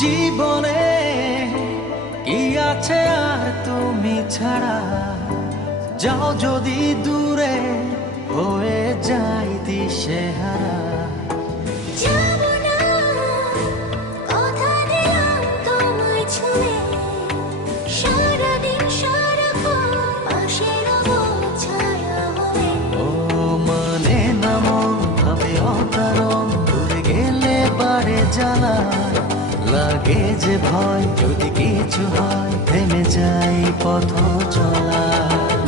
জীবনে কি আছে আর তুমি ছাড়া, যাও যদি দূরে হয়ে যাই দিশেহারা। যাবো না, কথা দিলাম তোমায় ছুঁয়ে, সারাদিন সারাক্ষণ পাশে রবো ছায়া হয়ে। ও মানে না মন ভাবে অকারণ, দূরে গেলে বাড়ে জ্বালা, লাগে যে ভয় যদি কিছু হয় থেমে যাই পথ চলা।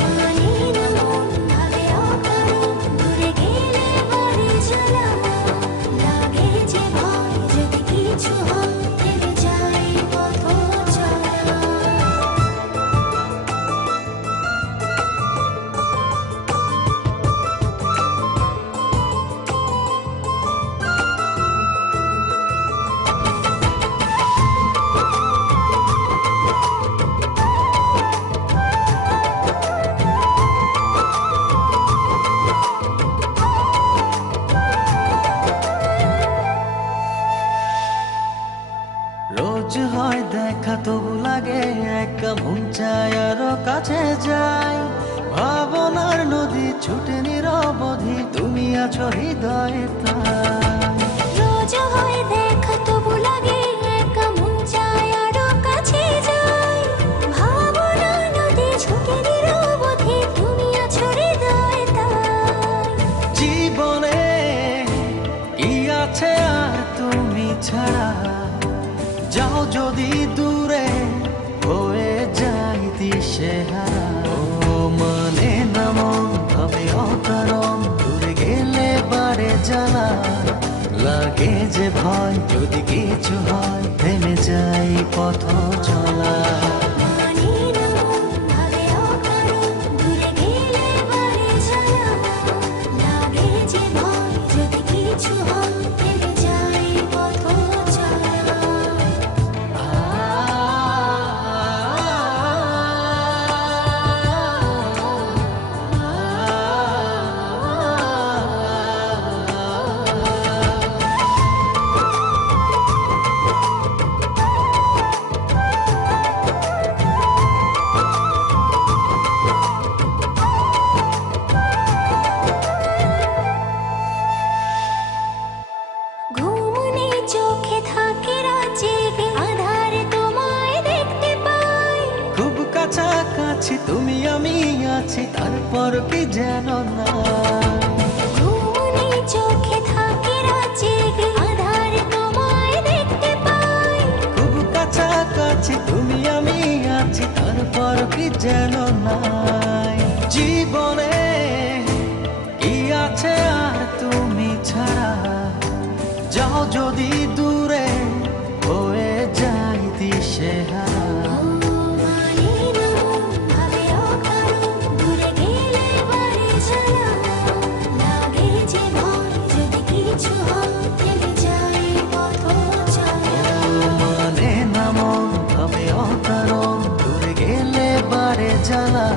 মানে না মন ভাবে অকারণ, দূরে গেলে বাড়ে জ্বালা, লাগে যে ভয় যদি কিছু হয় থেমে যাই পথ চলা। রোজ হয় দেখা তবু লাগে একা, মন চায় আরো কাছে যাই। ভাবনার নদী ছুটে নিরবধি, তুমি আছো হৃদয়ে তাই। রোজ হয় দেখা তবু লাগে একা, মন চায় আরো কাছে যাই। ভাবনা নদী ছুটে নিরবধি, তুমি আছো হৃদয়ে তাই। জীবনে কি আছে আর তুমি ছাড়া, যাও যদি দূরে হয়ে যাই দিশেহারা। ও মানে না মন ভাবে অকারণ, দূরে গেলে বাড়ে জ্বালা, লাগে যে ভয় যদি কিছু হয় থেমে যাই পথ চলা। মানে না মন ভাবে অকারণ, দূরে গেলে বাড়ে জ্বালা, লাগে যে ভয় যদি কিছু হয় থেমে যাই পথ চলা। ঘুমনে চোখে থাকে রাত জেগে, আধারে তোমায় দেখতে পাই। খুব কাছাকাছি তুমি আমি আছি, তারপর কি যেন না। ঘুমনে চোখে থাকে রাত জেগে, আধারে তোমায় দেখতে পাই। খুব কাছাকাছি তুমি আমি আছি, তারপর কি যেন নাই। জীবনে কি আছে আর তুমি ছাড়া, যাও যদি দূরে হয়ে যাই দিশেহারা। মানে না মন ভাবে অকারণ, দূরে গেলে বাড়ে জ্বালা, লাগে যে ভয় যদি কিছু হয় থেমে যাই পথ চলা। মানে না মন ভাবে অকারণ, দূরে গেলে বাড়ে জ্বালা,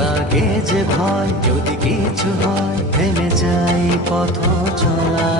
লাগে যে ভয় যদি কিছু হয় থেমে যাই পথ চলা।